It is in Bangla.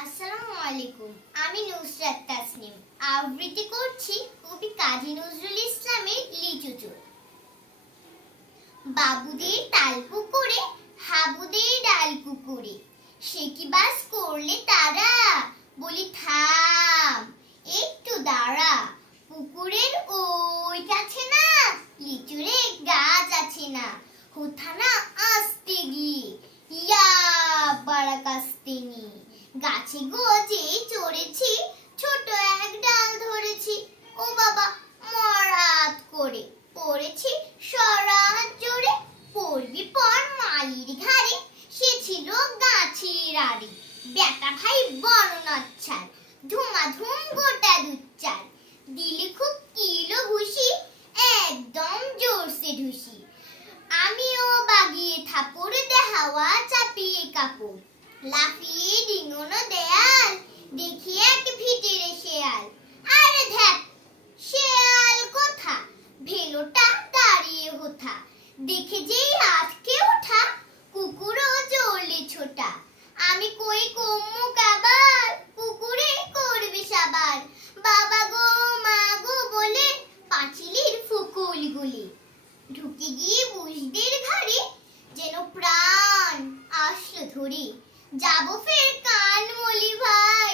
আসসালামু আলাইকুম। আমি নুসরাত তাসনিম আবৃত্তি করছি কবি কাজী নজরুল ইসলামের লিচু চোর। বাবুদের তাল পুকুরে হাবুদের ডাল পুকুরে সে কি বাস করলে তারা, বলি থাম একটু দাঁড়া, পুকুরের ওই কাছে না লিচুরে গাছ আছে না, কোথা না আসতে গিয়ে ইয়া বাড়া কাস্তে নিয়ে গাছে গজে চড়েছি, ছোট এক ডাল ধরেছি, ও বাবা মরাত করে পড়েছি সরাত জোরে, পড়বি পর মালির ঘাড়ে, সে ছিল গাছের আড়ে, বেটা ভাই বড় নচ্ছার, ধুমাধুম গোটা দুচ্চার, দিলে খুব কিলো ঘুষি, একদম জোরসে ঢুসি, আমিও বাগিয়ে থাপড় দেহাওয়া চাপিয়ে কাপড়, লাফিয়ে ডিঙোনো দেয়াল, দেখি এক ভিটেরে শেয়াল, আরে ধ্যাত শেয়াল কোথা, ভেলোটা দাঁড়িয়ে হোথা, দেখে যেই আটকে ওঠা, কুকুরও জ্বলে ছোটা, আমি কই কম্মু কাবার, পুকুরে করবে সাবার, বাবা গো মা গো বলে পাঁচিলের ফুকুল গুলি, ঢুকে গিয়ে বুঝদের ঘাড়ে যেন প্রাণ আসলো ধরে, যাবো ফের কান মলি ভাই,